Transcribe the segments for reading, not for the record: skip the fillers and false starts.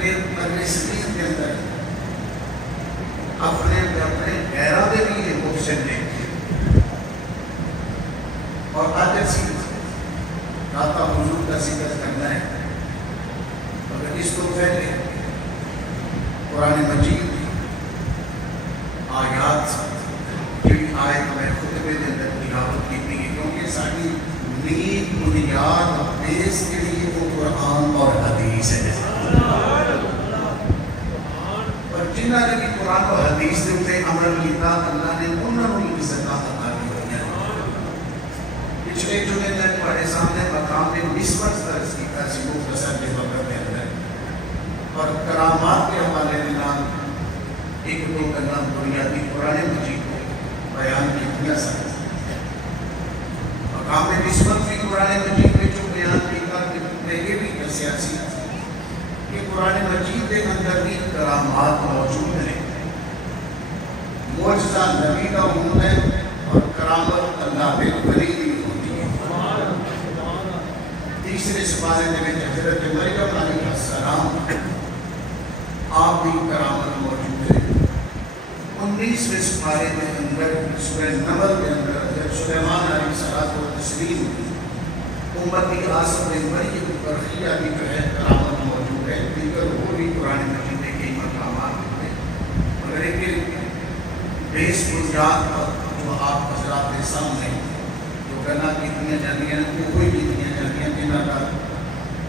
اپنے پرمیسٹری کے اندر اپنے غیرہ دے لیے محسن نے اور آج سی داتا حضور کا ذکر کرنا ہے. مگر اس کو پہلے قرآن مجید آیات کی آیت میں خطبے کے اندر تلاوت کی تھی کیونکہ ساری نیک بنیاد بیس کے لیے وہ قرآن اور حدیث ہے. اور جنہوں نے بھی قرآن اور حدیث کے اوپر عمل کیا اللہ نے انہوں نے بھی زکات عطا کی ہوئی ہے. پچھلے جو میں تمہارے سامنے مقام نسبت درس کیا سی مختصر کے وقت کے اندر اور کرامات کے حوالے کے نام ایک دو کلام بنیادی قرآن مجید کو بیان کیا سکتا. مقام نسبت بھی قرآن مجید میں جو بیان کیا کہ یہ بھی سیاسی کہ قرآن مجید کے اندر بھی کرامات موجود ہیں. معجزہ نبی کا ہون ہے اور کرامت اللہ کے ولی بھی ہوتی ہے. تیسرے سپارے میں حضرت مریم علیہ السلام آپ بھی کرامت موجود ہے. 19ویں سپارے میں اندر سورہ نمل کے اندر حضرت سلیمان علیہ الصلوۃ والتسلیم امتی آسم مریم برخیہ بھی جو ہے کرامت موجود ہے. دیگر وہ بھی قرآن مجید کے کئی مقامات ہیں مگر ایک بیس بنیاد پر وہ آپ حضرات کے سامنے جو گنا کتنی جاتی ہیں وہی کتنی جاتی ہیں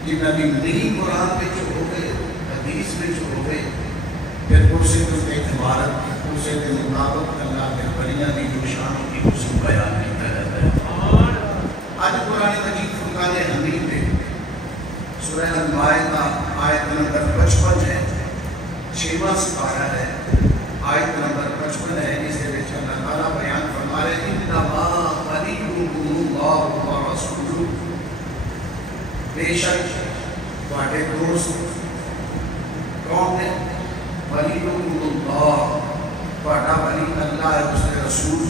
جنہ کی نئی قرآن میں جو ہو گئے حدیث میں جو ہو گئے پھر اسے تو ایک عبارت اسے کے مطابق اللہ کے بلیاں کی جو شان ہوتی ہے اس کو بیان کیا جاتا ہے. آج قرآن مجید فرقان حمید میں سورہ المائدہ آیت نمبر 55 ہے. 6واں سپارہ ہے آیت نمبر 55 ہے. اس کے وچ اللہ تعالیٰ بیان فرما رہے ہیں انما ولیکم اللہ ورسولہ بے شک تواڈے دوست کون ہے؟ ولیکم اللہ تواڈا ولی اللہ ہے اس کے رسول.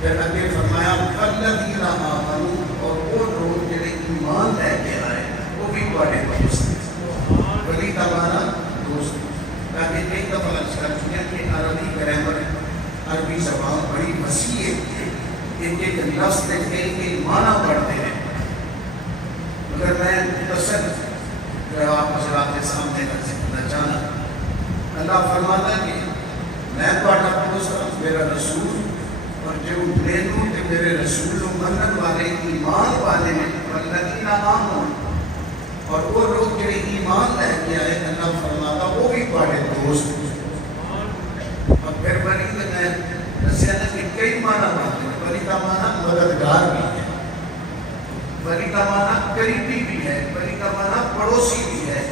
پھر آگے فرمایا الذین آمنوا اور وہ لوگ جڑے ایمان لے کے آئے وہ بھی تواڈے دوست ہیں. ولی کا معنی دوست. تاکہ ایک دفعہ کر چکے کہ عربی گرامر عربی زبان بڑی وسیع ہے. ایک لفظ کے کئی معنی بڑھتے ہیں مگر میں مختصر جو آپ حضرات کے سامنے کرنا چاہنا. اللہ فرماتا ہے کہ میں تواڈا دوست ہوں میرا رسول اور جو مینوں تے میرے رسول منن والے ایمان والے نے الذین آمنوا اور وہ لوگ جڑے ایمان لے کے آئے اللہ فرماتا وہ بھی تواڈے دوست ہیں. اور پھر ولی میں دسیا نا کہ کئی معنی بنتے ہیں. ولی کا معنی مددگار بھی ہے, ولی کا معنی قریبی بھی ہے, ولی کا معنی پڑوسی بھی ہے.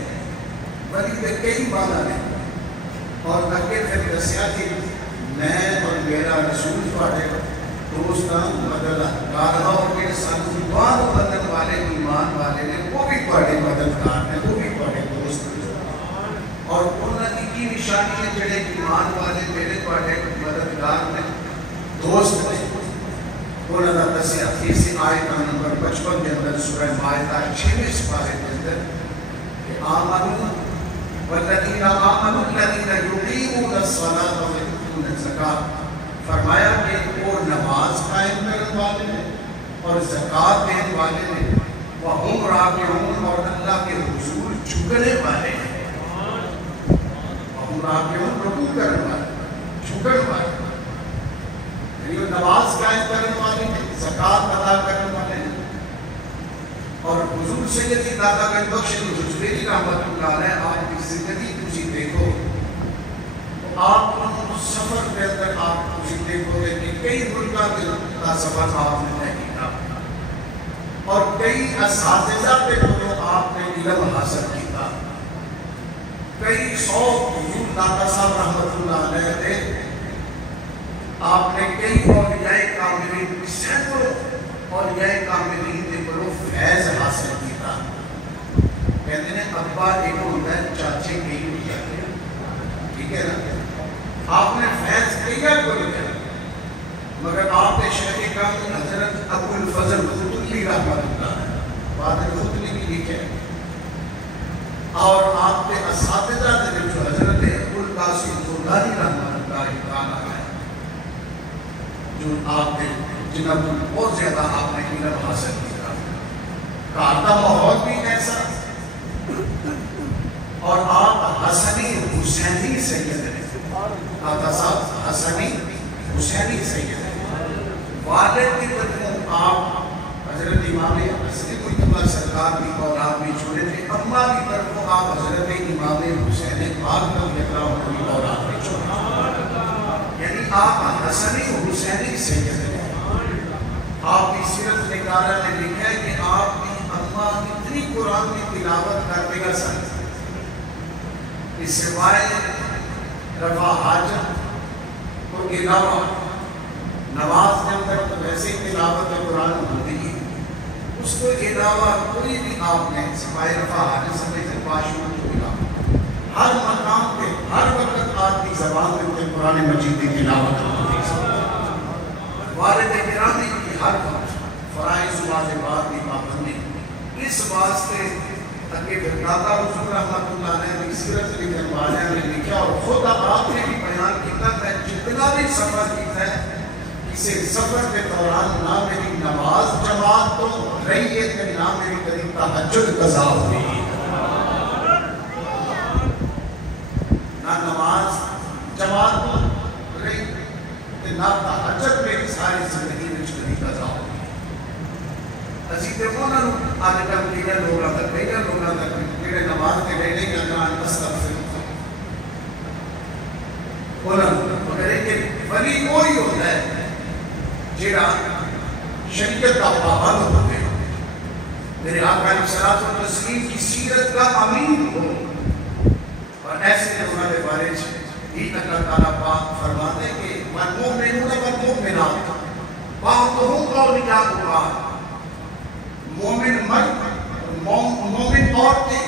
ولی کے کئی معنی ہیں. اور آگے پھر دسیا کہ میں اور میرا رسول تواڈے دوست مددگار اور میرے ساتھ ایمان بدن والے ایمان والے نے وہ بھی تواڈے مددگار ہیں, وہ بھی تواڈے دوست ہیں. اور انہوں کی نشانی ہے جڑے ایمان والے میرے تواڈے مددگار نے دوست ہیں. انہوں نے دسیا اسی آیت نمبر 55 کے اندر سورہ مائدہ 6ویں سپارے کے اندر کہ آمنوا والذین آمنوا الذین یقیمون الصلاۃ ویؤتون الزکاۃ. فرمایا کہ وہ نماز قائم کرنے والے ہیں اور زکوٰۃ دینے والے ہیں. وہم راکعون اور اللہ کے حضور جھکنے والے ہیں. وہم راکعون رکوع کرنے والے, جھکنے والے, یعنی وہ نماز قائم کرنے والے ہیں, زکوٰۃ ادا کرنے والے ہیں. اور حضور سیدی داتا گنج بخش حضوری رحمت اللہ علیہ آپ کی زندگی تسی دیکھو تو آپ سفر کے اندر آپ تسی دیکھو گے کہ کئی ملکہ کا سفر آپ نے طے کیا اور کئی اساتذہ پہ جو آپ نے علم حاصل کیا. کئی 100 حضور داتا صاحب رحمت اللہ علیہ تھے. آپ نے کئی اولیاء کاملین سینکڑوں اولیاء کاملین کے بڑوں فیض حاصل کیا. کہتے ہیں ابا ایک ہوتا ہے چاچے کے ہی ہو جاتے ہیں, ٹھیک ہے نا. آپ نے فیض کیا کو لیا مگر آپ نے شیخ کامل حضرت ابو الفضل خطلی رحمت اللہ بادل خطلی بھی لکھے اور آپ کے اساتذہ نے جو حضرت ابوالقاسم زرداری رحمۃ اللہ تعالیٰ ہے، جو آپ کے جنہوں بہت زیادہ آپ نے علم حاصل کیا، گھر کا ماحول بھی ایسا، اور آپ حسنی حسینی سید ہیں، دادا صاحب حسنی حسینی سید ہیں، والد کی طرف آپ حضرت امام حسن مجتبی سرکار کی اولاد بھی چھوڑے تھے، اماں کی طرف آپ حضرت امام حسین پاک رضی اللہ عنہ کی اولاد بھی چھوڑے، یعنی آپ حسنی حسینی سید ہیں۔ آپ کی سیرت نگارہ نے لکھا ہے کہ آپ کی اماں اتنی قرآن کی تلاوت کرتے گا سن، اس سوائے رفع حاجت کو علاوہ نماز کے اندر تو ویسے ہی تلاوت قرآن ہوتی ہے، اس کو علاوہ کوئی بھی آپ نے سوائے رفع حاجت سمیت پاشوں کو علاوہ ہر مقام پہ ہر وقت آپ کی زبان میں قرآن مجید کی تلاوت ہوتی ہے۔ والد گرامی کی ہر وقت فرائض واجبات کی پابندی، اس واسطے کہ داتا حضور رحمۃ اللہ علیہ کی سیرت لکھن والوں نے لکھا، اور خود آپ نے بھی بیان کیا، میں جتنا بھی سفر کیا ہے اسے سفر کے دوران نہ میری نماز جماعت تو رہی ہے کہ نہ میری کبھی تہجد قضا ہوئی، نہ نماز جماعت تو رہی کہ نہ تہجد میری ساری زندگی میں کبھی قضا ہوئی۔ اسی طرح آج کل دیگر لوگوں تک میرے نماز کے لینے کا نام استغفر مگر ایک ولی کوئی ہوتا ہے جیڑا شریعت کا پابند ہو گئے، میرے آقا علیہ الصلوۃ والتسلیم کی سیرت کا امین ہو، اور ایسے لوگوں کے بارے بھی اللہ تعالیٰ پاک فرماتے ہیں کہ والمؤمنون والمؤمنات بعضهم اولیاء بعض، مومن مرد مومن عورتیں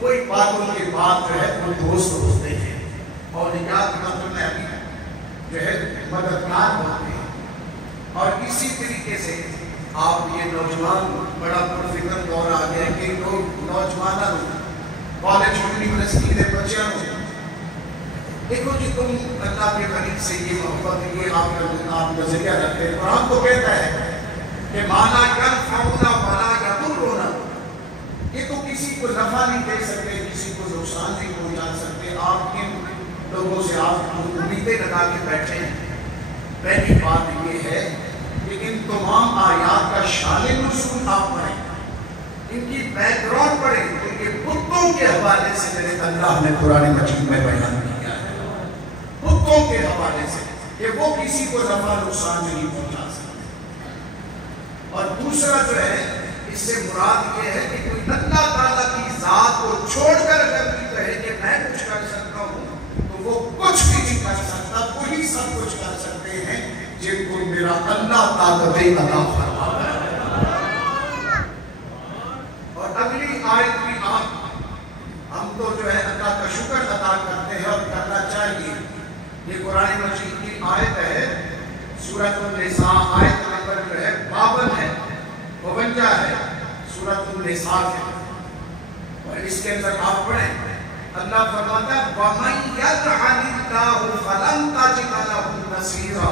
کوئی باتوں کے بعد جو ہے وہ دوست ہوتے ہیں، اور نجات مطلب میں ابھی جو ہے مددگار ہوتے ہیں۔ اور اسی طریقے سے آپ یہ نوجوان بڑا پرفکر دور آ گیا کہ لوگ نوجوانوں کالج یونیورسٹی کے بچوں کو دیکھو جی تم اللہ کے غریب سے یہ محبت یہ آپ نظریہ رکھتے ہیں، قرآن تو کہتا ہے کہ مانا ینفعنا ولا یضرنا، یہ تو کسی کو نفع نہیں دے سکتے، کسی کو نقصان نہیں پہنچا سکتے، آپ کن لوگوں سے آپ امیدیں لگا کے بیٹھے ہیں؟ پہلی بات یہ ہے کہ ان تمام آیات کا شان نزول آپ پڑھیں، ان کی بیک گراؤنڈ پڑھیں، ان کے بتوں کے حوالے سے میرے اللہ نے قرآن مجید میں بیان کیا ہے، بتوں کے حوالے سے کہ وہ کسی کو نفع نقصان نہیں پہنچا سکتے۔ اور دوسرا جو ہے اس سے مراد یہ ہے کہ کوئی اللہ تعالیٰ کی ذات کو چھوڑ کر اگر بھی کہے کہ میں کچھ کر سکتا ہوں تو وہ کچھ بھی نہیں کر سکتا، وہی سب کچھ کر سکتے ہیں جن کو میرا اللہ طاقت عطا فرماتا ہے۔ اور اگلی آیت بھی ہم تو جو ہے اللہ کا شکر ادا کرتے ہیں اور کرنا چاہیے، یہ قرآن مجید کی آیت ہے، سورۃ النساء آیت نمبر جو ہے 52 ہے، 52 ہے، سورۃ النساء ہے، اور اس کے اندر آپ پڑھیں، اللہ فرماتا ہے وَمَنْ يَلْعَنِ اللَّهُ فَلَنْ تَجِدَ لَهُ نَصِيرًا،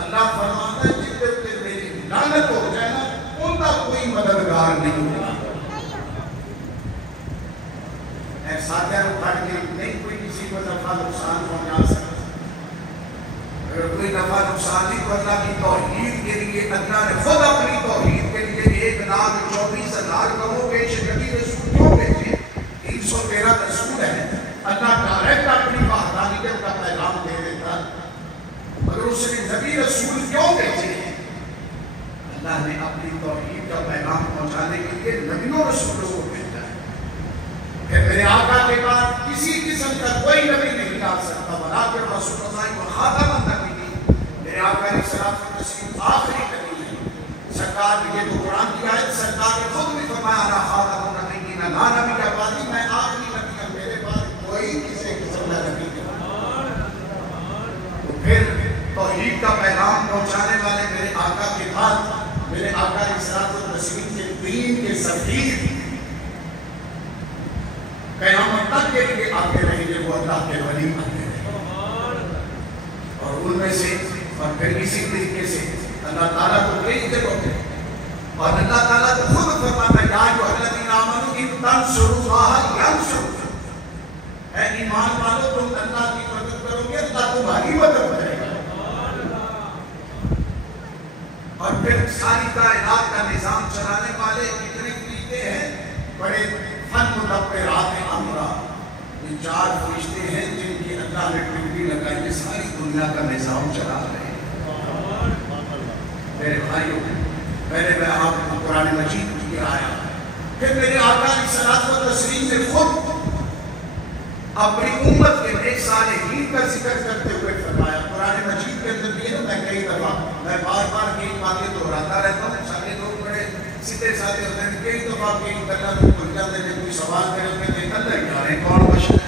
اللہ فرماتا ہے جن پہ میری لعنت ہو جائے نا ان کا کوئی مددگار نہیں ہوگا۔ ساتھیاں اٹھا کے نہیں کوئی کسی کو نفع نقصان پہنچا سکتا، اگر کوئی نفع نقصان نہیں تو اللہ کی توحید کے لیے اللہ نے خود اپنی توحید کے لیے 1,24,000 کموں کے شکلی رسول کیوں بھیجے؟ 313 رسول ہیں، اللہ ڈائریکٹ اپنی وحدانیت کا پیغام دے دیتا، مگر اس نے نبی رسول کیوں بھیجے ہیں؟ اللہ نے اپنی توحید کا پیغام پہنچانے کے لیے نبیوں رسولوں کو بھیجا ہے۔ کہ میرے آقا کے بعد کسی قسم کا کوئی نبی نہیں آ سکتا، بلکہ رسول اللہ و خاتم النبیین، میرے آقا علیہ الصلوۃ والتسلیم آخری نبی ہے۔ سرکار یہ تو قرآن کی آیت، سرکار نے خود بھی فرمایا انا خاتم النبیین لا نبی بعدی، میں آخری نبی ہوں، میرے بعد کوئی کسی قسم کا نبی نہیں۔ تو پھر توحید کا پیغام پہنچانے والے میرے آقا کے بعد میرے آقا علیہ الصلوۃ والتسلیم کے دین کے سفیر قیامت کے لیے آتے رہیں گے وہ اللہ کے ولی آتے رہیں گے. اور ان میں سے اور پھر اسی طریقے سے اللہ تعالیٰ کو کئی جگہوں پہ اور اللہ تعالیٰ کو خود فرماتا ہے یا ایھا الذین آمنوا ان تنصروا اللہ ینصرکم. اے ایمان والو تم اللہ کی مدد کرو گے اللہ تمہاری مدد کرے گا. اور پھر ساری کائنات کا نظام چلانے والے کتنے فرشتے ہیں, بڑے فن مدبرات امرا, یہ 4 فرشتے ہیں جن کی اللہ نے ڈیوٹی لگائی ہے, ساری دنیا کا نظام چلا رہے ہیں. میرے بھائیوں, پہلے میں آپ کو قرآن مجید کی آیا, پھر میرے آقا علیہ الصلوۃ والتسلیم نے خود اپنی امت کے نیک صالحین کا ذکر کرتے ہوئے فرمایا. قرآن مجید کے اندر بھی ہے نا, میں کئی دفعہ میں بار بار کئی باتیں دہراتا رہتا ہوں. سارے لوگ بڑے سیدھے سادے ہوتے ہیں, کئی دفعہ کئی گلا میں بھول جاتے ہیں, کوئی سوال کرے ہوتے ہیں اللہ ہی جانے کون بشر ہے.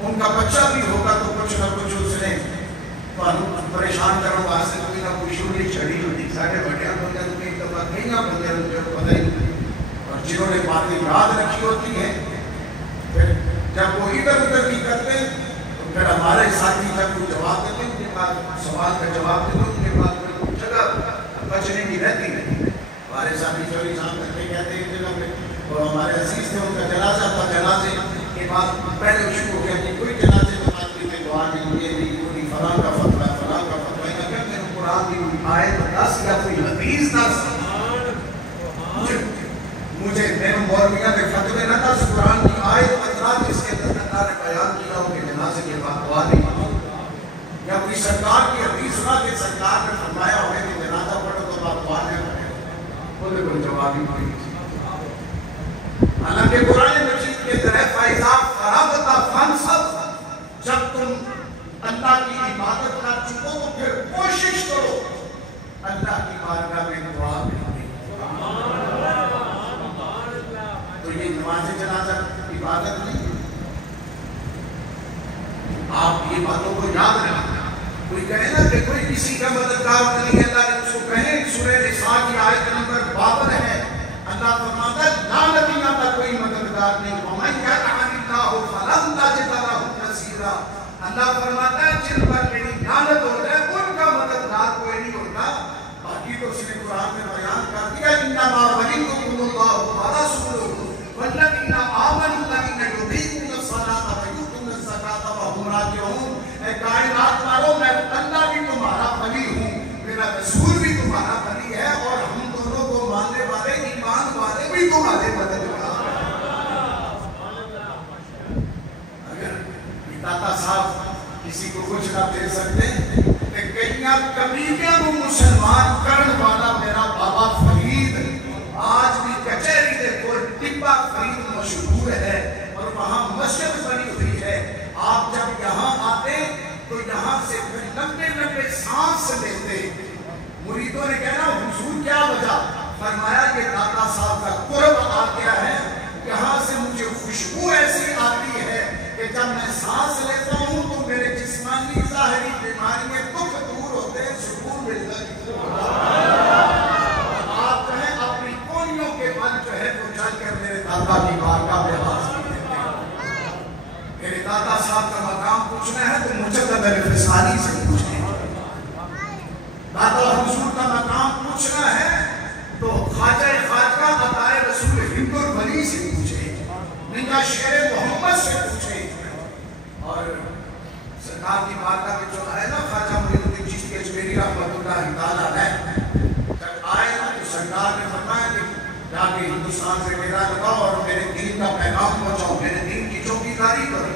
ان کا بچہ بھی ہوگا تو کچھ نہ کچھ اس نے پریشان کرنے واسطے کوئی نہ کوئی شروع چھڑی ہوتی. سارے بڑے بندے تو کئی دفعہ کئی نہ بندے ان کو پتہ ہی نہیں, اور جنہوں نے باتیں یاد رکھی ہوتی ہیں پھر جب وہ ادھر ادھر کی کرتے ہیں تو پھر ہمارے ساتھی جب کوئی جواب دیتے ہیں ان کے پاس سوال کا جواب دیتے ہیں, ان کے پاس کوئی جگہ بچنے کی رہتی نہیں. ہمارے ساتھی چوری شام کرتے کہتے ہیں جگہ پہ, اور ہمارے عزیز تھے ان کا جنازہ تھا, جنازے کے بعد پہلے شروع ہو گیا کہ کوئی جنازے میں بات کی تھے دعا نہیں, یہ نہیں, کوئی فلاں کا فتویٰ ہے, فلاں کا فتویٰ ہے. کہ میں قرآن کی آیت 10 یا کوئی حدیث 10 مجھے میرے مولویہ کے فتوے نہ تھا, قرآن کی آیت 15 جس کے اندر اللہ نے بیان کیا ہو کہ جنازے کے بعد دعا نہیں, یا کوئی سرکار کی حدیث سنا کہ سرکار نے فرمایا ہوگا کہ جنازہ پڑھو تو بعد دعا نہیں پڑھے, بولے کوئی جواب ہی نہیں. حالانکہ قرآن مجید کے اندر ہے فَإِذَا فَرَغْتَ فَانْصَبْ, جب تم اللہ کی عبادت کر چکو تو پھر کوشش کرو اللہ کی بارگاہ میں دعا کرنے. تو یہ نماز جنازہ عبادت نہیں. آپ یہ باتوں کو یاد رکھنا. کوئی کہے نا کہ کوئی کسی کا مددگار نہیں, اللہ نے اس کو کہیں سورہ نساء کی آیت نمبر 52 ہے, اللہ فرماتا ہے لا نبیہ کا کوئی مددگار نہیں. وَمَنْ يَلْعَنِ اللَّهُ فَلَنْ تَجِدَ لَهُ نَصِيرًا. اللہ فرماتا ہے جن پر میری لعنت ہو جائے ان کا مددگار کوئی نہیں ہوتا. باقی تو اس نے قرآن میں بیان کر دیا انما ولیکم اللہ ورسولہ والذین آمنوا الذین یقیمون الصلاۃ ویؤتون الزکاۃ وهم راجعون. اے کائنات والو, میں اللہ بھی تمہارا ولی ہوں, میرا رسول بھی تمہارا ولی ہے, اور ہم دونوں کو ماننے والے ایمان والے بھی تمہارے مددگار ہیں. اگر داتا صاحب کسی کو کچھ نہ دے سکتے کہ کئیاں کبیلیاں کو مسلمان کرن والا میرا بابا فرید آج بھی کچہری دے کول ٹبا فرید مشہور ہے, اور وہاں مسجد بنی ہوئی ہے. آپ جب یہاں آتے تو یہاں سے پھر لمبے لمبے سانس لیتے. مریدوں نے کہنا حضور کیا وجہ, فرمایا کہ داتا صاحب کا قرب آ گیا ہے, یہاں سے مجھے خوشبو ایسی آتی ہے کہ جب میں سانس لیتا ہوں تو میرے جسمانی ظاہری بیماریاں دکھ دور ہوتے ہیں, سکون ملتا ہے. آپ کہیں اپنی کونیوں کے بل جو ہے وہ چل کر میرے دادا کی بارگاہ میں حاضری دیتے ہیں. میرے دادا صاحب کا مقام پوچھنا ہے تو مجدد الفسانی سے پوچھیں. دادا حضور کا مقام پوچھنا ہے تو خواجہ خواجہ عطائے رسول ہند الولی سے پوچھیں, نگاہ شیر محمد سے پوچھیں. اور سرکار کی بارگاہ میں جو آئے نا خواجہ معین الدین چشتی اجمیری رحمۃ اللہ تعالیٰ علیہ, جب آئے نا تو سرکار نے فرمایا کہ جا کے ہندوستان سے ڈیرا لگاؤ اور میرے دین کا پیغام پہنچاؤ, میرے دین کی چوکیداری کرو.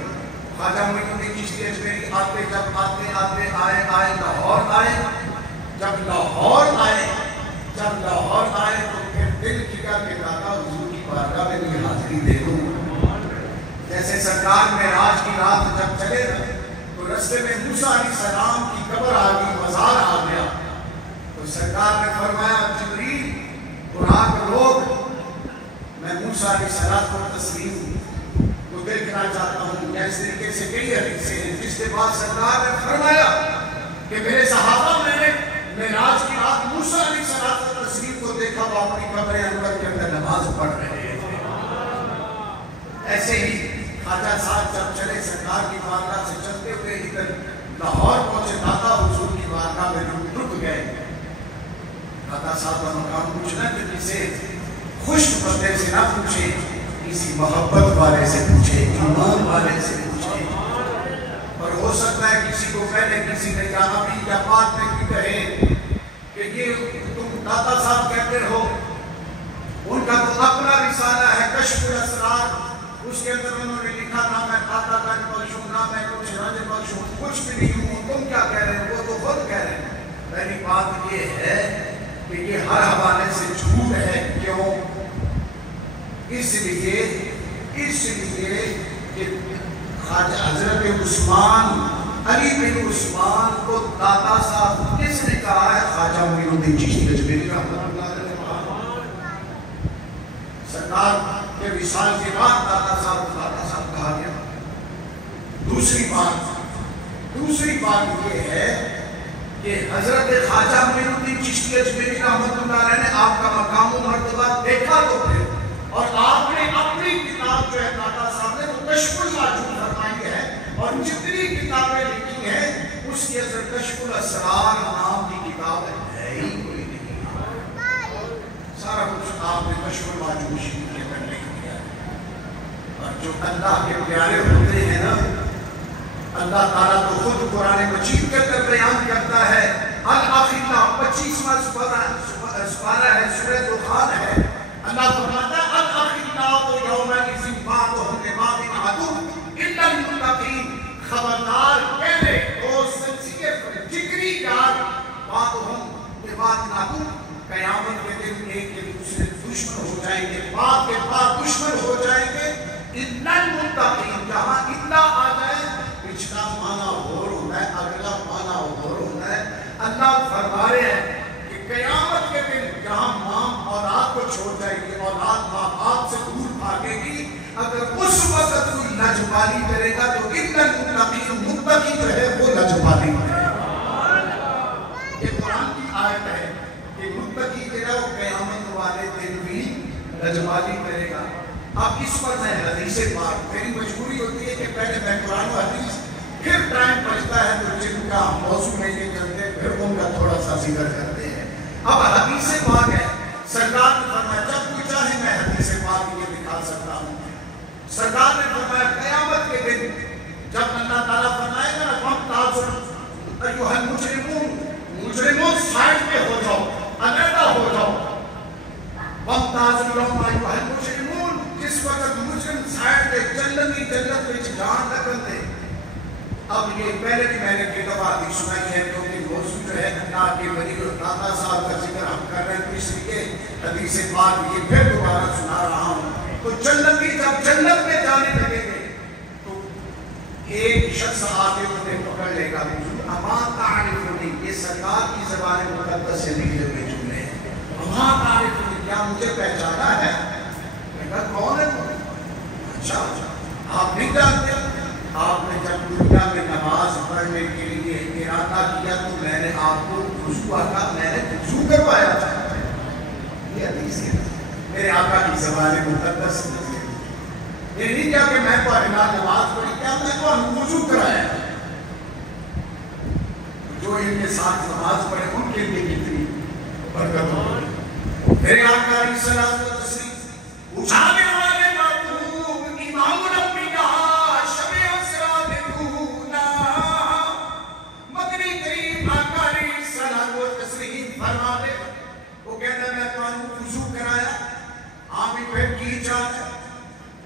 خواجہ معین الدین چشتی اجمیری آتے جب آتے آئے لاہور آئے. جب لاہور آئے تو پھر دل کیا کہ دادا حضور کی بارگاہ میں بھی حاضری دے دوں. جیسے سرکار معراج کی رات جب چلے تو رستے میں موسیٰ علیہ السلام کی قبر آ گئی, مزار آ گیا. تو سرکار نے فرمایا جبریل براق لوگ, میں موسیٰ علیہ السلام کو تسلیم کو دیکھنا چاہتا ہوں. اس طریقے سے کئی حدیثیں ہیں. جس کے بعد سرکار نے فرمایا کہ میرے صحابہ میں نے معراج کی رات موسیٰ علیہ السلام کو دیکھا, وہ اپنی قبر انور کے اندر نماز پڑھ رہے تھے. ایسے ہی خواجہ صاحب جب چلے سرکار کی بارگاہ سے چلتے ہوئے ادھر لاہور پہنچے، داتا حضور کی بارگاہ میں رک گئے۔ داتا صاحب کا مقام پوچھنا کہ کسی خشک بندے سے نہ پوچھے، کسی محبت والے سے پوچھے، ایمان والے سے پوچھے۔ اور ہو سکتا ہے کسی کو پہلے کسی نے یا ابھی یا بعد میں بھی کہے کہ یہ تم داتا صاحب کہتے ہو، ان کا تو اپنا رسالہ ہے کشف الاسرار، اس کے اندر انہوں نے لکھا نہ میں داتا گنج بخش ہوں، نہ میں کچھ رنج بخش ہوں، کچھ بھی نہیں ہوں، تم کیا کہہ رہے ہیں؟ وہ تو خود کہہ رہے ہیں۔ پہلی بات یہ ہے کہ یہ ہر حوالے سے جھوٹ ہے۔ کیوں؟ اس لیے کہ خواجہ حضرت عثمان، علی بن عثمان کو داتا صاحب کس نے کہا ہے؟ خواجہ معین الدین چشتی اجمیری رحمۃ اللہ علیہ۔ سرکار کے وصال کے بعد داتا صاحب کہا گیا۔ دوسری بات یہ ہے کہ حضرت خواجہ معین الدین چشتی اجمیری رحمۃ اللہ علیہ نے آپ کا مقام و مرتبہ دیکھا تو پھر، اور آپ نے اپنی کتاب جو ہے داتا صاحب نے وہ کشف الماجون فرمائی ہے، اور جتنی کتابیں لکھی ہیں اس کے اندر کشف الاسرار نام کی کتاب ہے ہی کوئی نہیں۔ سارا کچھ آپ نے کشف الماجون شریف کے اندر لکھ دیا ہے۔ اور جو اللہ کے پیارے ہوتے ہیں نا، اللہ تعالیٰ تو خود قرآن مجید کے اندر بیان کرتا ہے، الاخلاء 25واں سپارہ ہے، سورہ دخان ہے۔ اللہ فرماتا ہے الاخلاء یومئذ بعضهم لبعض عدو الا المتقین، خبردار پہلے دوست جگری یار، بعضهم لبعض عدو، قیامت کے دن ایک کے دوسرے دشمن ہو جائیں گے، بعد کے بعد دشمن ہو جائیں گے، الا المتقین۔ جہاں الا آ جائے پچھلا معنی اور ہوتا ہے، اگلا معنی اور ہوتا ہے۔ اللہ فرما رہے ہیں کہ قیامت کے دن جہاں ماں اولاد کو چھوڑ جائے گی، اولاد ماں باپ سے دور بھاگے گی، اگر اس وقت کوئی لجبالی کرے گا تو الا المتقین، متقی جو ہے وہ لجبالی کرے گا۔ یہ قرآن کی آیت ہے کہ متقی جو ہے وہ قیامت والے دن بھی لجبالی کرے گا۔ اب اس پر میں حدیث پاک، میری مجبوری ہوتی ہے کہ پہلے میں قرآن و حدیث، پھر ٹائم بچتا ہے تو جن کا موضوع لے کے چلتے پھر ان کا تھوڑا سا ذکر کرتے ہیں۔ اب حدیث پاک ہے، سرکار نے فرمایا جب کوئی چاہے میں حدیث پاک یہ دکھا سکتا ہوں۔ سرکار نے فرمایا قیامت کے دن جب اللہ تعالیٰ فرمائے گا نا فَامْتَازُوا أَيُّهَا الْمُجْرِمُونَ، مجرمون سائڈ پہ ہو جاؤ، علیحدہ ہو جاؤ۔ وَامْتَازُوا الْيَوْمَ أَيُّهَا الْمُجْرِمُونَ، جس وقت مجرم سائڈ پہ جنت وچ جان لگن دے۔ اب یہ پہلے بھی میں نے کتاب حدیث سنائی ہے کیونکہ موضوع جو ہے اللہ کے ولی اور داتا صاحب کا ذکر ہم کر رہے ہیں، تو اس لیے حدیث پاک یہ پھر دوبارہ سنا رہا ہوں۔ تو جنتی جب جنت میں جانے لگیں گے تو ایک شخص آگے انہیں پکڑ لے گا، اما تعرفنی، یہ سرکار کی زبان مقدس سے نکلے ہوئے جملے ہیں۔ اما تعرفنی، کیا مجھے پہچانا ہے؟ میں کہا کون ہے تو؟ اچھا آپ نہیں جانتے؟ آپ نے جب دنیا میں نماز پڑھنے کے لیے ارادہ کیا تو میں نے آپ کو وضو آقا، میں نے وضو کروایا تھا۔ یہ حدیث ہے میرے آقا کی زبان مقدس سے۔ یہ نہیں کیا کہ میں کو نماز پڑھی، کیا میں کو وضو کرایا۔ جو ان کے ساتھ نماز پڑھے ان کے لیے کتنی برکت ہوگی۔ میرے آقا علیہ السلام و تسلیم اٹھانے والے محبوب امام الانبیاء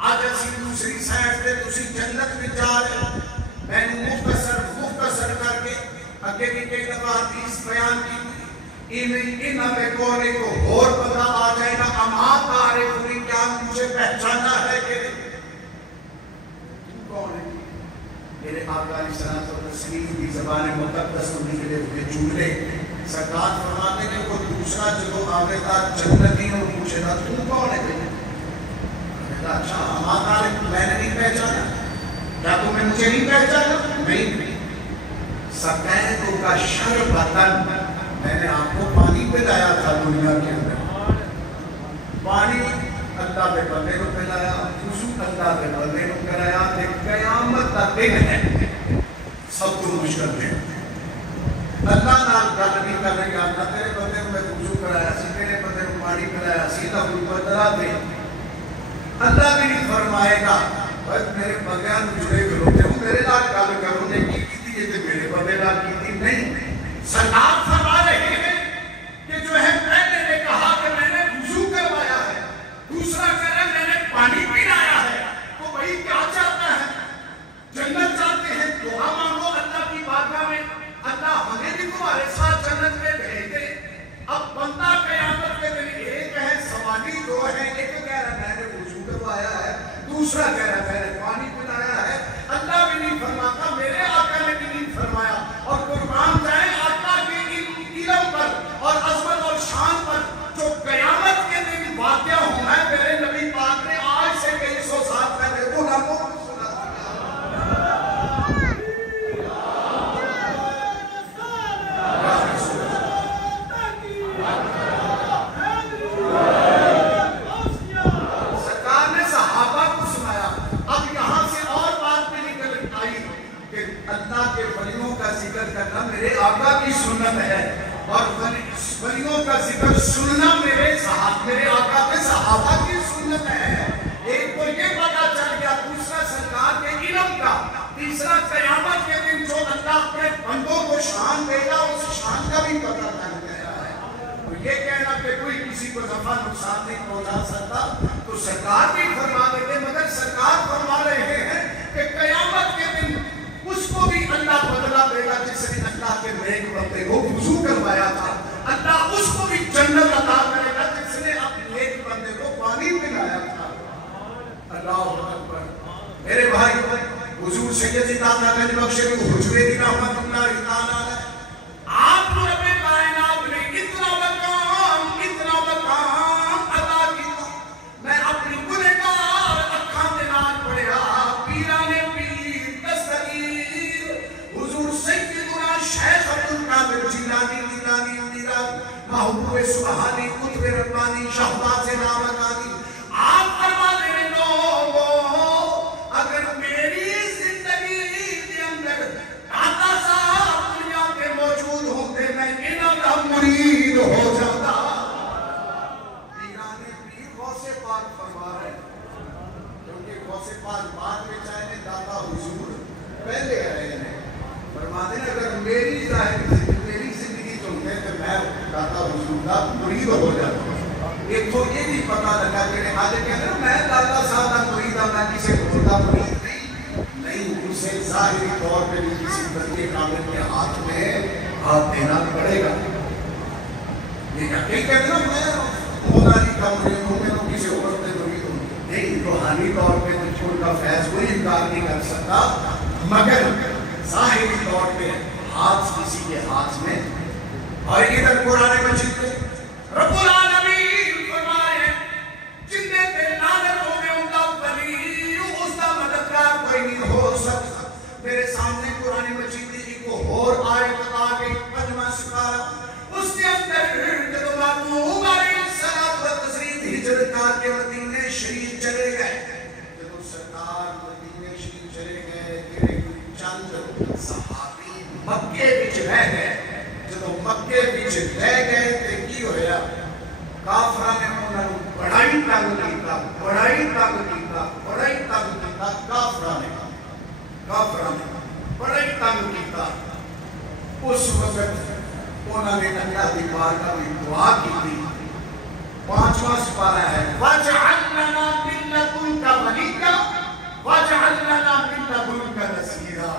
آج اسی دوسری سائڈ پہ تسی جنت میں جا رہے، میں نے مختصر کر کے اگے بھی کئی دفعہ حدیث بیان کی، ان میں کونے کو اور پتہ آ جائے گا، اما تعرفنی، کیا مجھے پہچانا ہے کہ تو کون ہے؟ میرے آقا علیہ السلام و تسلیم کی زبان مقدس کو نکلے ہوئے جملے سرکار فرماتے ہیں کہ وہ دوسرا جب آگے تھا جنتی اور پوچھے گا تم کون ہے؟ اچھا ہمارا میں نے نہیں پہچانا، کیا تمہیں مجھے نہیں پہچانا؟ نہیں، سقیتو کا شربتن، میں نے آپ کو پانی پلایا تھا دنیا کے اندر۔ پانی اللہ اللہ کے بندے کو پہلایا وضو اللہ کے بندے کو کرایا تے قیامت کا دن ہے سب کو مشکل ہے اللہ نال گل نہیں کر رہی اللہ تیرے بندے کو میں وضو کرایا سی تیرے بندے کو پانی پلایا سی تا کوئی بدلا دے اللہ بھی نہیں فرمائے گا بس میرے بندیاں جڑے کھلوتے ہوں میرے نال گل کرو نے کی کیتی تے میرے بندے نال کیتی نہیں سرکار فرما رہے ہیں کہ جو ہے پہلے نے کہا کہ میں نے وضو کروایا ہے دوسرا کہہ رہا میں نے پانی پلایا ہے تو وہی کیا چاہتا ہے جنت چاہتے ہیں دعا مانگو اللہ کی بارگاہ میں اللہ ہمیں بھی تمہارے ساتھ جنت میں بھیج دے اب بندہ قیامت کے دن ایک ہے سوالی دو ہے ایک کہہ رہا میں نے وضو کروایا ہے دوسرا کہہ رہا میں نے پانی پلایا ہے اللہ بھی نہیں فرماتا میرے آقا نے بھی نہیں فرمایا اور قربان جائیں آقا کے علم پر اور عظمت اور شان پر جو قیامت کے دن واقعہ ہونا ہے میرے نبی پاک نے آج سے کئی سو سال پہلے وہ نہ میرے آقا کی سنت ہے اور ولیوں کا ذکر سننا میرے آقا کے صحابہ کی سنت ہے ایک کو یہ پتا چل گیا دوسرا سرکار کے علم کا تیسرا قیامت کے دن جو اللہ اپنے بندوں کو شان دے گا اس شان کا بھی پتہ چل گیا ہے تو یہ کہنا کہ کوئی کسی کو نفع نقصان نہیں پہنچا سکتا تو سرکار بھی فرما دیتے مگر سرکار فرما رہے ہیں کہ قیامت کے دن اس کو بھی اللہ بدلا دے گا جس نے اللہ کے نیک بندے کو وضو کروایا تھا اللہ اس کو بھی جنت عطا کرے گا جس نے اپنے نیک بندے کو پانی پلایا تھا اللہ اکبر میرے بھائی حضور سید داتا گنج بخش حجوے کی رحمت اللہ تعالی علیہ آپ رب کائنات نے اتنا مقام عطا کیا میں اپنی گنہگار اکھاں دے نال پڑھیا پیرانے شیخ عبدالقادر جیلانی محبوب سبحانی قطب ربانی شہباز نامکانی آپ فرما دے لوگوں اگر میری زندگی کے اندر داتا صاحب دنیا کے موجود ہوتے میں انہوں کا مرید ہو جاتا پیرانے پیر غوث پاک فرما رہے کیونکہ غوث پاک بعد میں چاہنے داتا حضور پہلے آئے ہیں فرماتے ہیں اگر میری زندگی جو ہے کہ میں داتا حضور کا مرید ہو جاتا ہوں ایک تو یہ بھی پتا لگا کہ آج کہتے ہیں میں داتا صاحب کا مرید ہوں میں کسی کو کا مرید نہیں اسے ظاہری طور پہ بھی کسی بندے کامل کے ہاتھ میں ہاتھ دینا پڑے گا یہ کہیں کہتے ہیں میں مولا علی کا مرید ہوں میں تو کسی اور سے مرید ہوں نہیں روحانی طور پہ تو کا فیض کوئی انکار نہیں کر سکتا مگر ظاہری طور پہ ہاتھ کسی کے ہاتھ میں اور ادھر قرآن مجید میں رب العالمین فرمائے جنہیں پہ لعنت ہو گئے ان کا ولی اس کا مددگار کوئی نہیں ہو سکتا میرے سامنے قرآن مجید میں ایک اور آیت آ گئی 5واں سپارہ اس کے اندر جب معلوم علیہ السلام و تشریف ہجرت کر کے مدینے شریف چلے گئے جب سرکار مدینے شریف چلے گئے چند صحابی مکے بچ رہ گئے جب مکے بچ رہ گئے تے کی ہویا کافرہ نے انہوں بڑائی تنگ کیتا کافرہ نے بڑائی تنگ کیتا اس وقت انہوں نے اللہ دی بارگاہ میں دعا کی تھی 5واں سپارہ ہے وَاجْعَلْ لَنَا مِن لَّدُنْكَ وَلِيًّا وَاجْعَلْ لَنَا مِن لَّدُنْكَ نَصِيرًا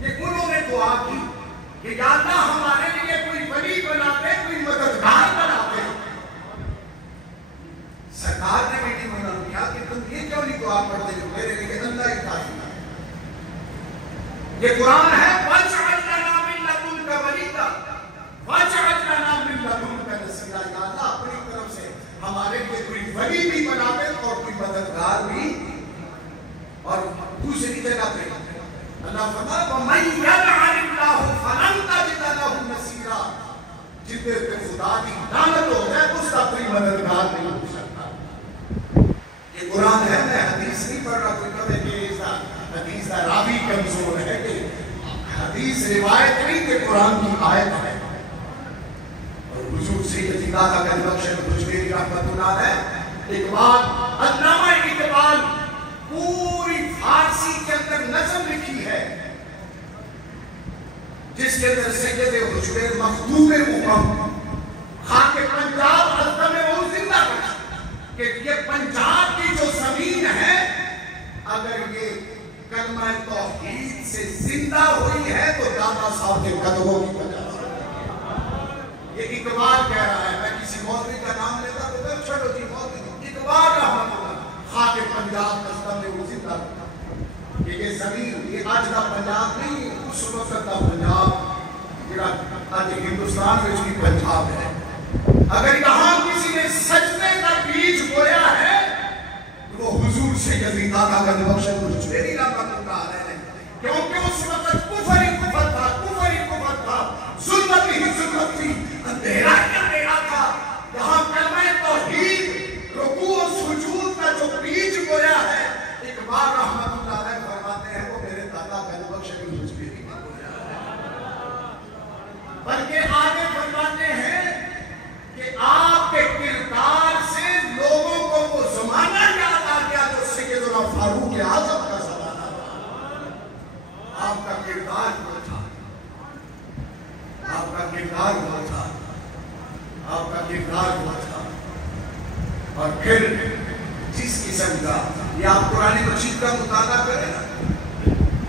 یہ انہوں نے دعا کی کہ یا اللہ ہمارے لیے کوئی ولی بنا دے کوئی مددگار بنا دے سرکار نے میری منع کیا کہ تم یہ کیوں نہیں دعا پڑھتے جو میرے لیے اللہ ہی کافی ہے یہ قرآن ہے وَاجْعَلْ لَنَا مِن لَّدُنْكَ وَلِيًّا وَاجْعَلْ لَنَا مِن لَّدُنْكَ نَصِيرًا یا اللہ اپنی طرف سے ہمارے لیے کوئی ولی بھی بنا دے اور کوئی مددگار بھی اور دوسری جگہ پہ اللہ فرمایا وَمَن يَلْعَنِ اللَّهُ فَلَن تَجِدَ لَهُ نَصِيرًا جتنے پہ خدا کی لعنت ہو جائے اس کا کوئی مددگار نہیں ہو سکتا قرآن ہے، میں حدیث نہیں پڑھ رہا، کوئی کہے کہ حدیث کا راوی کمزور ہے، کہ حدیث روایت نہیں کہ قرآن کی آیت ہے۔ اور حضور سید داتا گنج بخش بجبیری رحمت اللہ علیہ اقبال، علامہ اقبال پوری فارسی کے اندر نظم لکھی ہے جس کے اندر سید حجویر مخدوم محمد خاک پنجاب عظم وہ زندہ کرا کہ یہ پنجاب کی جو زمین ہے اگر یہ کلمہ توحید سے زندہ ہوئی ہے تو دادا صاحب کے قدموں کی وجہ سے۔ یہ اقبال کہہ رہا ہے، میں کسی مولوی کا نام لیتا تو پھر چھوڑو جی مولوی، اقبال رحمت اللہ خاک پنجاب عظم وہ زندہ کرا کہ یہ زمین، یہ آج کا پنجاب نہیں، اس وقت کا پنجاب جڑا آج ہندوستان میں بھی پنجاب ہے، اگر یہاں کسی نے سجدے کا بیج بویا ہے تو وہ حضور سید داتا گنج بخش بجبیری رحمت اللہ علیہ ہے، کیونکہ اس وقت کفر ہی کفر تھا، کفر ہی کفر تھا، ظلمت ہی ظلمت تھی، اندھیرا ہی اندھیرا تھا۔ یہاں کلمہ توحید رکوع و سجود کا جو بیج بویا ہے، اقبال رحمت اللہ علیہ فرماتے ہیں وہ میرے دادا گنج بخش بجبیری کا بویا ہے۔ بلکہ آگے فرماتے ہیں کہ آپ کے کردار سے لوگوں کو وہ زمانہ یاد آ گیا جو سیدنا فاروق اعظم کا زمانہ تھا۔ آپ کا کردار وہ تھا، آپ کا کردار وہ تھا، آپ کا کردار وہ تھا۔ اور پھر جس قسم کا، یہ آپ قرآن مجید کا مطالعہ کریں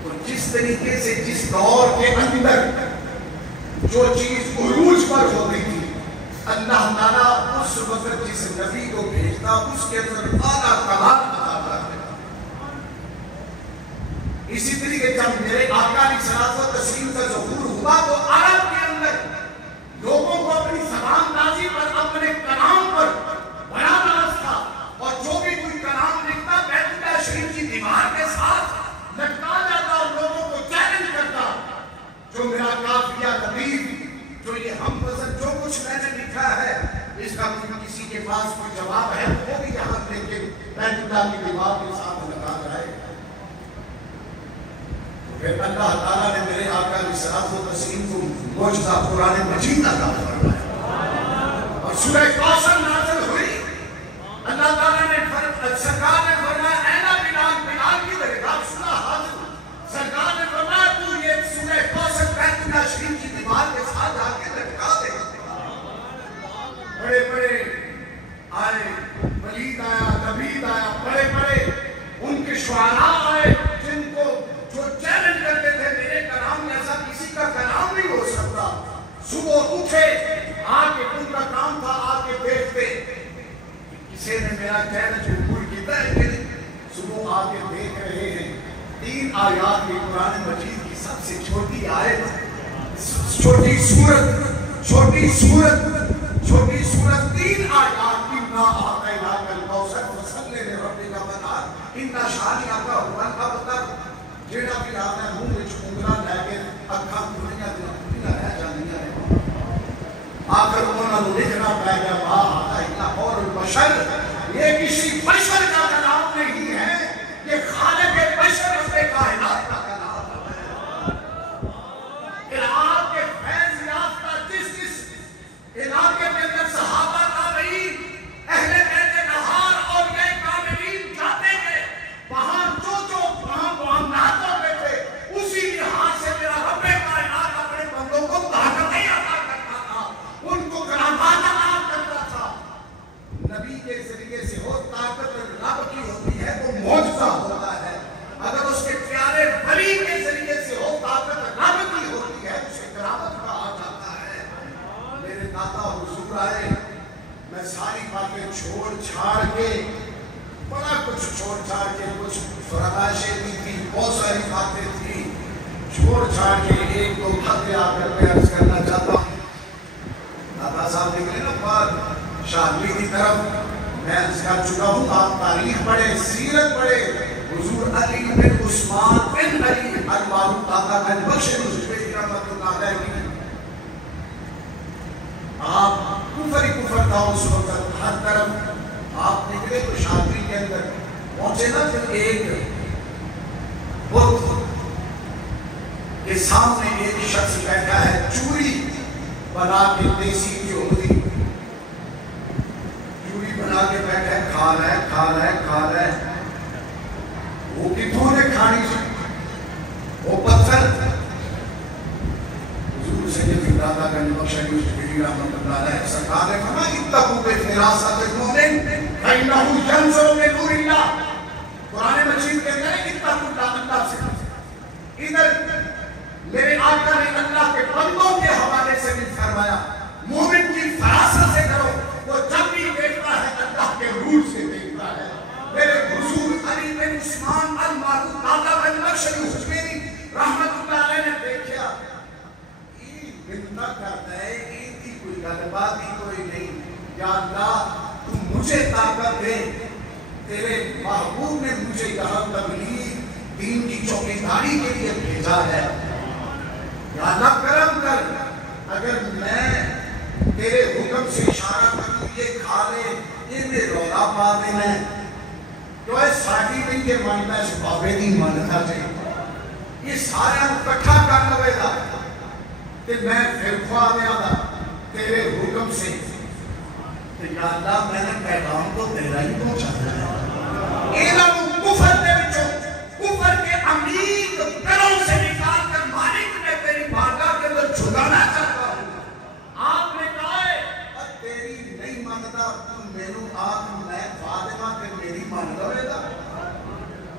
تو جس طریقے سے جس دور کے اندر جو چیز عروج پر ہوتی تھی، اللہ تعالیٰ اس وقت جس نبی کو بھیجتا اس کے اندر اعلیٰ کمال عطا کرتا۔ اسی طریقے جب میرے آقا علیہ الصلوۃ والتسلیم کا ظہور ہوا تو عرب کے اندر لوگوں کو اپنی زبان بازی پر، اپنے کلام پر بڑا ناز تھا، اور جو بھی کوئی کلام لکھتا بیت اللہ شریف کی دیوار کے ساتھ لٹکا جاتا اور لوگوں کو چیلنج کرتا، جو میرا قافیہ لطیف، جو یہ ہم وزن، جو کچھ میں نے لکھا ہے اس کا کسی کے پاس کوئی جواب ہے وہ بھی یہاں لے کے بیت اللہ کی دیوار کے ساتھ لگا جائے۔ پھر اللہ تعالیٰ نے میرے آقا علیہ الصلوۃ والتسلیم کو معجزہ قرآن مجید عطا فرمایا اور سورہ کوثر نازل ہوئی۔ اللہ تعالیٰ نے سرکار نے فرمایا اے نا بلال، بلال کی درگاہ سنا حاضر، سرکار نے فرمایا تو یہ سورہ کوثر بیت اللہ شریف کی دیوار کے ساتھ آ کے لٹکا دے۔ بڑے بڑے آئے، ولید آیا، نبید آیا، بڑے بڑے ان کے شعراء آئے جن کو جو چیلنج کرتے تھے میرے کلام میں ایسا کسی کا کلام نہیں ہو سکتا۔ صبح اٹھے، آ کے ان کا کام تھا آ کے دیکھتے کسی نے میرا چیلنج قبول کیا ہے کہ صبح آ کے دیکھ رہے ہیں 3 آیات کی قرآن مجید کی سب سے چھوٹی آیت، چھوٹی سورت 3 آیات کی نا آتیناک الکوثر فصلی لربک وانحر ان شانئک هو الابتر۔ جیڑا بھی آتا ہے منہ وچ انگلا لے کے اکھاں کھلیاں دیا رہ جاندیاں نے، آخر انہوں نے لکھنا پہ گیا ما ھذا الا قول البشر، یہ کسی بشر کا کلام نہیں ہے، یہ خالق بشر اپنے کائنات کا کلام ہے۔ پھر آپ کے فیض یافتہ جس علاقے کے اندر صحابہ تابعین، اہل بیت نہار اور یہ کاملین جاتے تھے، وہاں جو وہاں معاملات ہوتے تھے اسی لحاظ سے میرا رب کائنات اپنے بندوں کو طاقتیں عطا کرتا تھا، ان کو کرامات عطا کرتا تھا۔ نبی کے ذریعے سے ہو طاقت رب کی ہوتی ہے وہ معجزہ ہوتا ہے، اگر اس کے پیارے ولی کے ذریعے سے ہو طاقت رب کی ہوتی ہے اسے کرامت کہا جاتا ہے۔ میرے دادا حضور آئے، میں ساری باتیں چھوڑ چھاڑ کے، بڑا کچھ چھوڑ چھاڑ کے، کچھ فرمائشیں بھی تھی، بہت ساری باتیں تھی، چھوڑ چھاڑ کے ایک دو خط آ کر میں عرض کرنا چاہتا ہوں۔ دادا صاحب نکلے نا بعد شادری کی طرف، میں عرض کر چکا ہوں آپ تاریخ پڑھے، سیرت پڑھے، حضور علی بن عثمان بن علی المعروف دادا گنج بخش بجبیری رحمت اللہ علیہ کی، آپ کفر ہی کفر تھا اس وقت ہر طرف، آپ نکلے تو شادری کے اندر پہنچے نا تو ایک بت کے سامنے ایک شخص بیٹھا ہے، چوری بنا کے دیسی جو ہوتی چوری بنا کے بیٹھا ہے، کھا رہا ہے کھا رہا ہے کھا رہا ہے. وہ کتوں نے کھانی سی؟ وہ پتھر. حضور سید داتا گنج بخش یوسفی رحمۃ اللہ علیہ سرکار نے فرمایا اتقوا بفراست المؤمن فانه ينظر بنور اللہ. قرآن مجید کہتا ہے اتقوا اللہ سے. ادھر میرے آقا نے اللہ کے بندوں کے حوالے سے بھی فرمایا مومن کی فراست سے کرو، وہ جب بھی دیکھتا ہے اللہ کے نور سے دیکھتا ہے. میرے حضور علی بن عثمان المعروف داتا گنج بخش یوسفی رحمت اللہ علیہ نے دیکھا عید بنتا کرتا ہے، عید کی کوئی گل بات ہی کوئی نہیں. یا اللہ تو مجھے طاقت دے، تیرے محبوب نے مجھے یہاں تبلیغ دین کی چوکیداری کے لیے بھیجا ہے. یا اللہ کرم کر، اگر میں تیرے حکم سے اشارہ کروں یہ کھا لے، یہ میں رولا پا دینا ہے تو ہے ساڑھی نہیں کے مانتا ہے، بابے نہیں مانتا چاہیے. یہ سارے اکٹھا کر لوے گا کہ میں پھر خواہ دیا تھا تیرے حکم سے. یا اللہ میں نے پیغام تو تیرا ہی پہنچا ہے. علم کفر دے بچوں، کفر کے عمیق دلوں سے نکال کر مالک نے تیری بارگاہ کے اندر جھکانا چاہتا ہوں. آپ نے کہا ہے اور تیری نہیں مانتا تم میرے آگ میں فاطمہ کے میری مان لوے گا.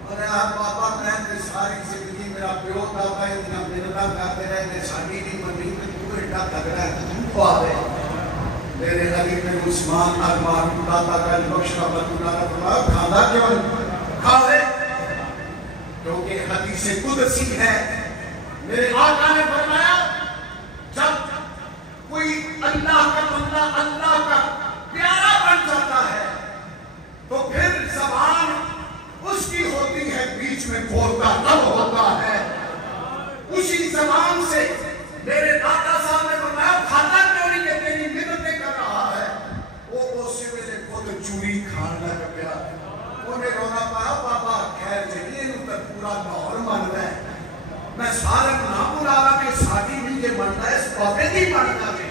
اور آپ بابا میں نے ساری زندگی میرا پیو دادا اتنا منتاں کرتے رہے نے ساڈی نہیں منی کہ تو ایڈا تگڑا ہے تو کھوا دے. میرے علی بن عثمان المعروف داتا گنج بخش رحمۃ اللہ علیہ فرمایا کھانا کیوں کھا لے کیونکہ حدیث قدسی ہے. میرے آقا نے فرمایا جب کوئی اللہ کا بندہ اللہ کا پیارا بن جاتا ہے تو پھر زبان اس کی ہوتی ہے بیچ میں بولتا تب ہوتا ہے. اسی زبان سے میرے دادا صاحب نے فرمایا کھاتا کیوں نہیں کہ تیری منتیں کر رہا ہے. وہ اسی ویلے خود چوری کھان لگ پیا. انہیں رونا پایا بابا خیر جگہ انہوں تک پورا لاہور مانتا ہے. میں سارا نہ بلا رہا کہ ساڑھی بھی یہ مانتا ہے، اس بابے نہیں مانتا ہے،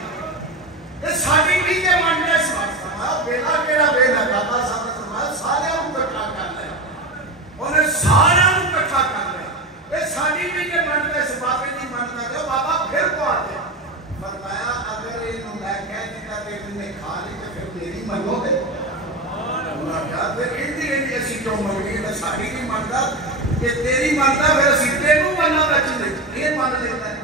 یہ ساڑھی بھی یہ مانتا ہے. اس بات فرمایا بیلا کیڑا بیلا دادا صاحب نے فرمایا سارے ہم کٹھا کر لیں. انہیں سارے ہم کٹھا کر لیں. یہ ساڑھی بھی یہ مانتا ہے، اس بابے نہیں مانتا ہے. بابا پھر کو آتے ہیں. فرمایا اگر انہوں میں کہہ دیتا کہ انہیں کھا لی تو پھر میری منو گے. انہوں نے کہا پھر انہی ایسی کیوں منگی ہے ساڑھی نہیں مانتا کہ تیری مانتا پھر اسی تینوں ماننا بچی لے یہ مان لیتا ہے.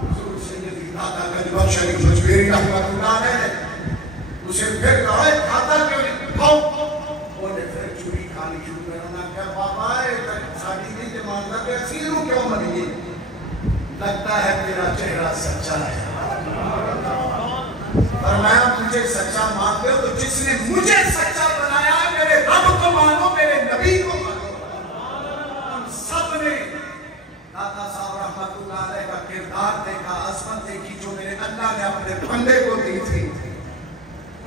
حضور سید داتا گنج بخش یوسفی رحمۃ اللہ علیہ اسے پھر کہا کھاتا کیوں نہیں کھاؤ. انہیں پھر چوری کھانی شروع کر. انہوں نے کہا بابا ساڑھی نہیں مانتا کہ اسیروں کیوں منگی. لگتا ہے تیرا چہرہ سچا ہے. فرمایا مجھے سچا مان دے تو جس نے مجھے سچا بنایا میرے رب کو مانو، میرے نبی کو مانو. ہم سب نے دادا صاحب رحمت اللہ علیہ کا کردار دیکھا، عظمت دیکھی جو میرے اللہ نے اپنے بندے کو دی تھی.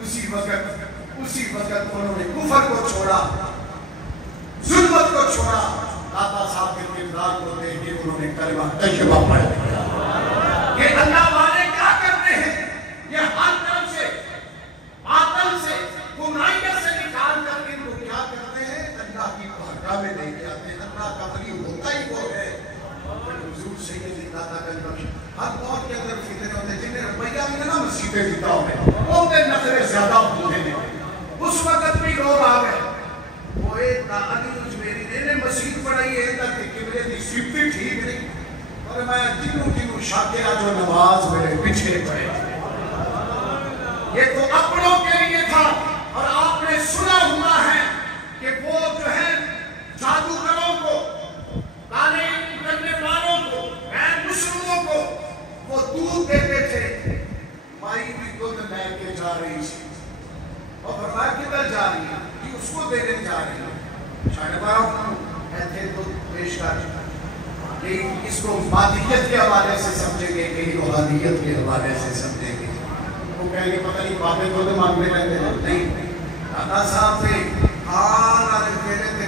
اسی وقت انہوں نے کفر کو چھوڑا، ظلمت کو چھوڑا. دادا صاحب کے کردار کو دیکھ کے انہوں نے کلمہ طیبہ پڑھ لیا. یہ اللہ والے کیا کرتے ہیں؟ یہ ہر طرف سے باطل سے گمراہیت سے نکال کر ان کو کیا کرتے ہیں؟ اللہ کی بارگاہ میں لے کے آتے ہیں. اللہ کا ولی ہوتا ہی وہ ہے. حضور سید داتا گنج بخش ہر دور کے اندر فتنے ہوتے ہیں. جنہیں رویہ میں نا مسیحے فتاؤں میں وہ کے نظریں زیادہ ہوتے ہیں. اس وقت بھی لوگ آ گئے. وہ ایک علی اجمیری نے مسیح پڑھائی ہے تک کہ میرے دی صفتی ٹھیک نہیں. اور میں جنوں شاکرہ جو نماز میرے پیچھے پڑے یہ تو اپنوں کے لیے تھا. اور آپ نے سنا ہوا ہے کہ وہ جو ہے جادوگروں کو، کالے کرنے والوں کو، غیر مسلموں کو وہ دودھ دیتے تھے. مائی بھی دودھ لے کے جا رہی تھی اور فرمایا کدھر جا رہی ہے؟ کہ اس کو دینے جا رہی ہے. شاید باروں ایسے دودھ پیش کر کہ اس کو مادیت کے حوالے سے سمجھیں گے کہ روحانیت کے حوالے سے سمجھیں گے. وہ کہیں گے پتہ نہیں بابے کو تو مانگنے رہتے ہیں. نہیں، دادا صاحب سے آن والے پھیرے تھے